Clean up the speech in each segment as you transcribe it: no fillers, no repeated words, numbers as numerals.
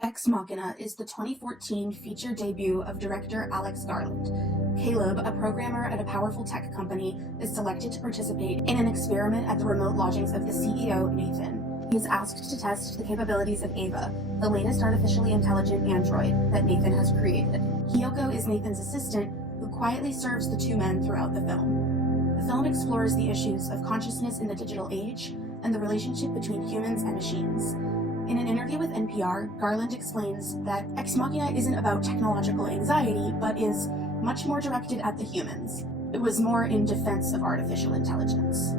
Ex Machina is the 2014 feature debut of director Alex Garland. Caleb, a programmer at a powerful tech company, is selected to participate in an experiment at the remote lodgings of the CEO, Nathan. He is asked to test the capabilities of Ava, the latest artificially intelligent android that Nathan has created. Kyoko is Nathan's assistant, who quietly serves the two men throughout the film. The film explores the issues of consciousness in the digital age and the relationship between humans and machines. In an interview with NPR, Garland explains that Ex Machina isn't about technological anxiety, but is much more directed at the humans. It was more in defense of artificial intelligence.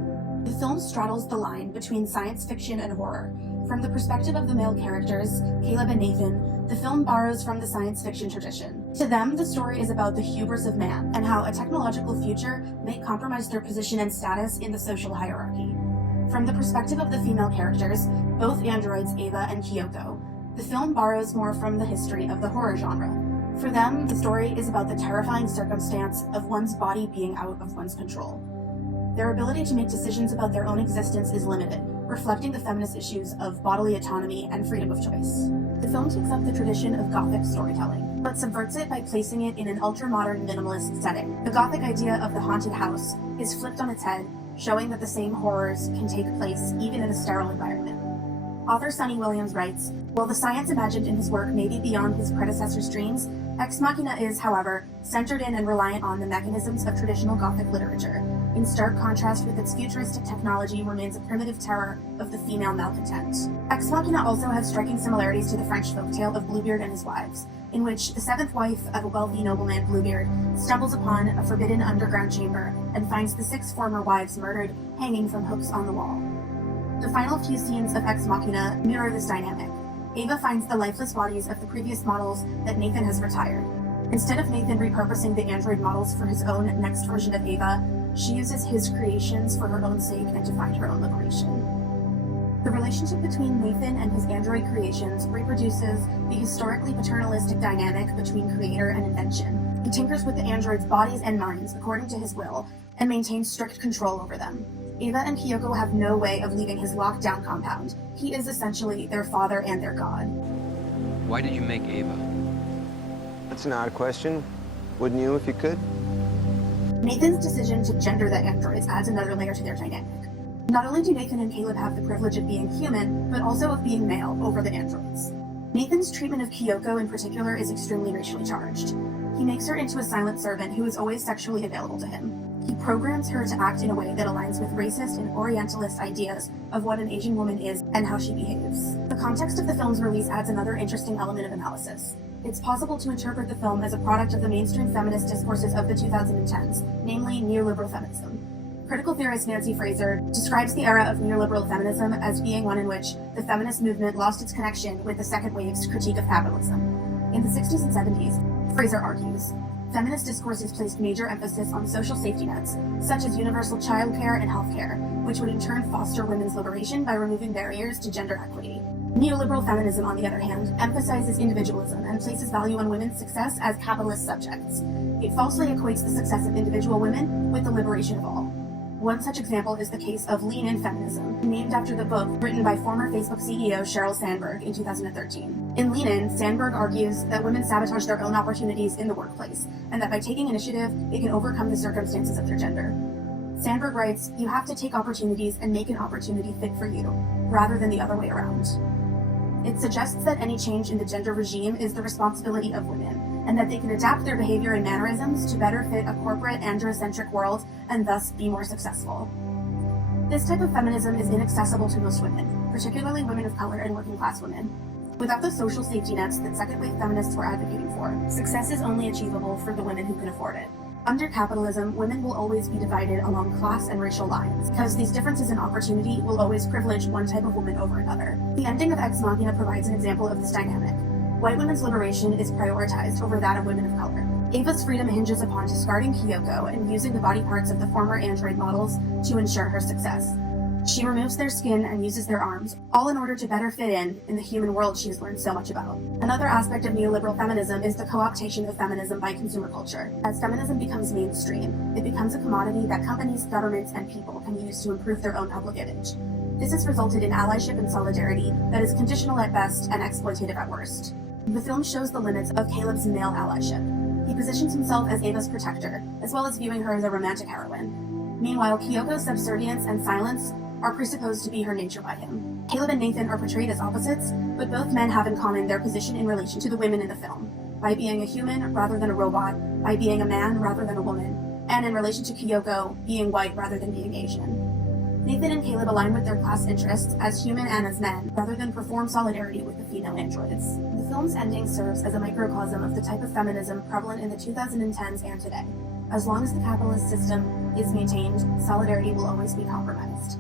The film straddles the line between science fiction and horror. From the perspective of the male characters, Caleb and Nathan, the film borrows from the science fiction tradition. To them, the story is about the hubris of man and how a technological future may compromise their position and status in the social hierarchy. From the perspective of the female characters, both androids Ava and Kyoko, the film borrows more from the history of the horror genre. For them, the story is about the terrifying circumstance of one's body being out of one's control. Their ability to make decisions about their own existence is limited, reflecting the feminist issues of bodily autonomy and freedom of choice. The film takes up the tradition of Gothic storytelling, but subverts it by placing it in an ultra-modern minimalist setting. The Gothic idea of the haunted house is flipped on its head, showing that the same horrors can take place even in a sterile environment. Author Sunny Williams writes, "While the science imagined in his work may be beyond his predecessor's dreams, Ex Machina is, however, centered in and reliant on the mechanisms of traditional Gothic literature. In stark contrast with its futuristic technology remains a primitive terror of the female malcontent." Ex Machina also has striking similarities to the French folktale of Bluebeard and his wives, in which the seventh wife of a wealthy nobleman, Bluebeard, stumbles upon a forbidden underground chamber and finds the 6 former wives murdered, hanging from hooks on the wall. The final few scenes of Ex Machina mirror this dynamic. Ava finds the lifeless bodies of the previous models that Nathan has retired. Instead of Nathan repurposing the android models for his own next version of Ava, she uses his creations for her own sake and to find her own liberation. The relationship between Nathan and his android creations reproduces the historically paternalistic dynamic between creator and invention. He tinkers with the androids' bodies and minds according to his will and maintains strict control over them. Ava and Kyoko have no way of leaving his locked-down compound. He is essentially their father and their god. Why did you make Ava? That's an odd question. Wouldn't you if you could? Nathan's decision to gender the androids adds another layer to their dynamic. Not only do Nathan and Caleb have the privilege of being human, but also of being male over the androids. Nathan's treatment of Kyoko in particular is extremely racially charged. He makes her into a silent servant who is always sexually available to him. He programs her to act in a way that aligns with racist and Orientalist ideas of what an Asian woman is and how she behaves. The context of the film's release adds another interesting element of analysis. It's possible to interpret the film as a product of the mainstream feminist discourses of the 2010s, namely neoliberal feminism. Critical theorist Nancy Fraser describes the era of neoliberal feminism as being one in which the feminist movement lost its connection with the second wave's critique of capitalism. In the 60s and 70s, Fraser argues, feminist discourses placed major emphasis on social safety nets, such as universal childcare and healthcare, which would in turn foster women's liberation by removing barriers to gender equity. Neoliberal feminism, on the other hand, emphasizes individualism and places value on women's success as capitalist subjects. It falsely equates the success of individual women with the liberation of all. One such example is the case of Lean In Feminism, named after the book written by former Facebook CEO Sheryl Sandberg in 2013. In Lean In, Sandberg argues that women sabotage their own opportunities in the workplace, and that by taking initiative, they can overcome the circumstances of their gender. Sandberg writes, "You have to take opportunities and make an opportunity fit for you, rather than the other way around." It suggests that any change in the gender regime is the responsibility of women, and that they can adapt their behavior and mannerisms to better fit a corporate androcentric world and thus be more successful. This type of feminism is inaccessible to most women, particularly women of color and working class women. Without the social safety nets that second-wave feminists were advocating for, success is only achievable for the women who can afford it. Under capitalism, women will always be divided along class and racial lines, because these differences in opportunity will always privilege one type of woman over another. The ending of Ex Machina provides an example of this dynamic. White women's liberation is prioritized over that of women of color. Ava's freedom hinges upon discarding Kyoko and using the body parts of the former android models to ensure her success. She removes their skin and uses their arms, all in order to better fit in the human world she has learned so much about. Another aspect of neoliberal feminism is the co-optation of feminism by consumer culture. As feminism becomes mainstream, it becomes a commodity that companies, governments, and people can use to improve their own public image. This has resulted in allyship and solidarity that is conditional at best and exploitative at worst. The film shows the limits of Caleb's male allyship. He positions himself as Ava's protector, as well as viewing her as a romantic heroine. Meanwhile, Kyoko's subservience and silence are presupposed to be her nature by him. Caleb and Nathan are portrayed as opposites, but both men have in common their position in relation to the women in the film, by being a human rather than a robot, by being a man rather than a woman, and in relation to Kyoko, being white rather than being Asian. Nathan and Caleb align with their class interests as human and as men, rather than perform solidarity with the female androids. The film's ending serves as a microcosm of the type of feminism prevalent in the 2010s and today. As long as the capitalist system is maintained, solidarity will always be compromised.